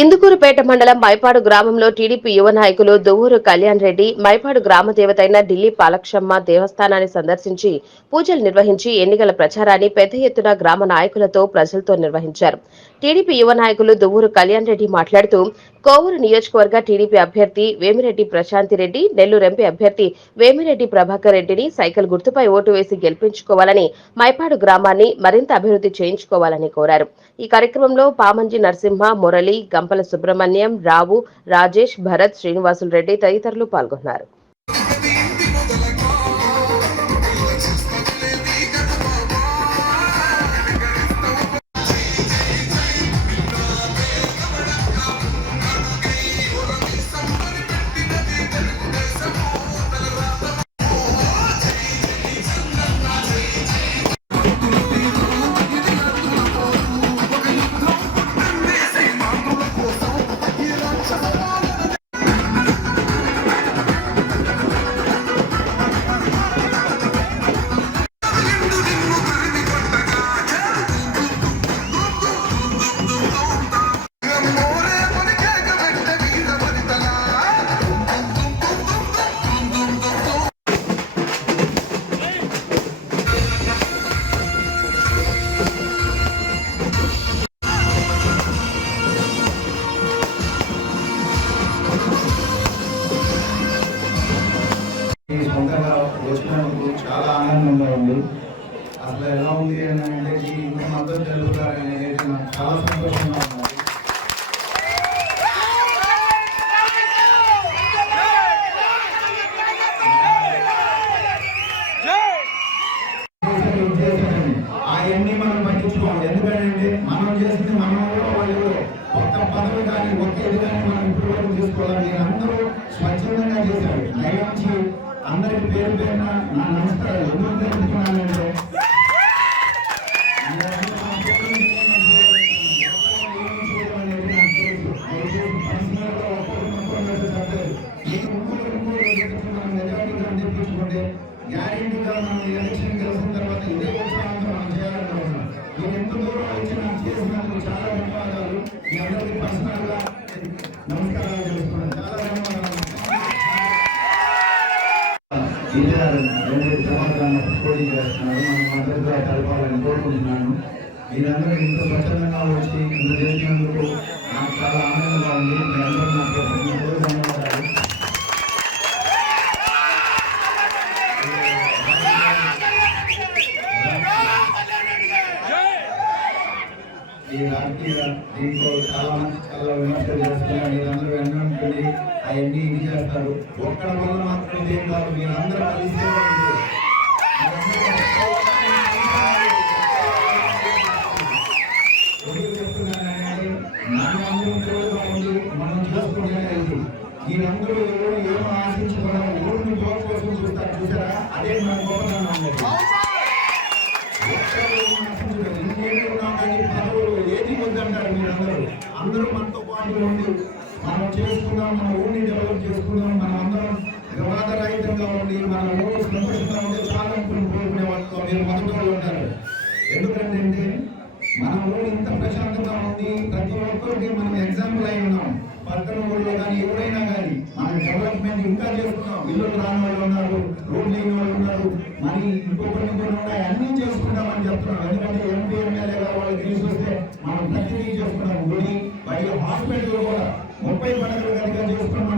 ఇందుకూరుపేట మండలం మైపాడు గ్రామంలో టీడీపీ యువ నాయకులు దువ్వూరు కళ్యాణ్ రెడ్డి మైపాడు గ్రామ దేవతైన ఢిల్లీ పాలక్షమ్మ దేవస్థానాన్ని సందర్శించి పూజలు నిర్వహించి ఎన్నికల ప్రచారాన్ని పెద్ద ఎత్తున గ్రామ నాయకులతో ప్రజలతో నిర్వహించారు. టీడీపీ యువ నాయకులు దువ్వూరు కళ్యాణ్ రెడ్డి మాట్లాడుతూ కోవూరు నియోజకవర్గ టీడీపీ అభ్యర్థి వేమిరెడ్డి ప్రశాంతిరెడ్డి, నెల్లూరు ఎంపీ అభ్యర్థి వేమిరెడ్డి ప్రభాకర్ రెడ్డిని సైకిల్ గుర్తుపై ఓటు వేసి గెలిపించుకోవాలని, మైపాడు గ్రామాన్ని మరింత అభివృద్ధి చేయించుకోవాలని కోరారు. ఈ కార్యక్రమంలో పామంజి నరసింహ, మురళి, గంపల సుబ్రహ్మణ్యం, రావు, రాజేష్, భరత్, శ్రీనివాసులు రెడ్డి తదితరులు పాల్గొన్నారు. సొంతంగా వచ్చినందుకు చాలా ఆనందంగా ఉంది. అసలు ఎలా ఉంది అని అంటే ఇంత మద్దతు జరుగుతారని అనేది నాకు చాలా సంతోషంగా ఉంది. అవన్నీ మనం పట్టించుకోవాలి. ఎందుకంటే మనం చేసింది మనం వాళ్ళు కొత్త పదవి కానీ కొత్త ఇది కానీ మనం ఇప్పుడు వరకు తీసుకోవాలి. మీరు అందరూ స్వచ్ఛందంగా చేశారు. దయచి అందరికి పేరు పేరున నా నమస్కారాలు. ఎందుకు తెలుపుతున్నానంటే గ్యారెంటీగా మనం ఎలక్షన్ గెలిచిన తర్వాత ఇదే ఉత్సాహంతో మనం చేయాలనుకుంటున్నాం. మీరు ఎంత దూరం వచ్చి నాకు చేసినందుకు చాలా ధన్యవాదాలు. మీ అందరికీ పర్సనల్ గా నమస్కారాలు తెలుసుకున్నాను. చాలా ధన్యవాదాలు. పోటీ చేస్తున్నారు. మనం మద్దతుగా కలపాలని కోరుకుంటున్నాను. మీరందరూ ఇంత స్వచ్ఛందంగా వచ్చి ఇంత చేసినందుకు నాకు చాలా ఆనందంగా ఉంది. మీ అందరూ నాకు ధన్యవాదాలు. ఈ రాజకీయ దీంట్లో చాలా మంది చాలా విమర్శలు చేస్తున్నారు. మీరందరూ వెన్నంటుంది అవన్నీ ఇది చేస్తారు. ఒక్కడ వల్ల మాత్రం ఇదేం కాదు. మీరందరూ కలిసి చెప్తున్నానంటే మనం చేసుకుంటే మీరందరూ ఎవరు ఏమో ఆశించుకోవడం ఊరిని జోక్ కోసం చూస్తారు. చూసారా? అదే మన గొప్పతనం అనేది. పదవులు ఏది వద్దంటారు. మీరందరూ అందరూ మనతో పాటు ఉండి మనం చేసుకుందాం, మన ఊరిని డెవలప్ చేసుకుందాం. మనం అందరం వివాదరహితంగా ఉండి మన ఊరు సంతోషంగా ఉంటే చాలా కోరుకునే వాళ్ళతో మీరు మొదటి ఉంటారు. ఎందుకంటే మన ఊరు ఇంత ప్రశాంతంగా ఉంది. ప్రతి ఒక్కరికి మనం ఎగ్జాంపుల్ అయి ఉన్నాం. పక్కన ఊళ్ళో కానీ ఎవరైనా కానీ మన డెవలప్మెంట్ ఇంకా చేసుకున్నాం. ఇల్లు రాని వాళ్ళు ఉన్నారు, రోడ్లు లేని వాళ్ళు ఉన్నారు, మరి ఇంకొకటి ఉన్నాయి. అన్నీ చేసుకుంటామని చెప్తున్నాం. ఎందుకంటే ఎంపీ ఎమ్మెల్యే గారు వాళ్ళు తీసుకొస్తే మనం ప్రతిదీ చేసుకున్నాం. గుడి బయట హాస్పిటల్ కూడా 30 పండుగలు కనుక చేసుకున్నాం.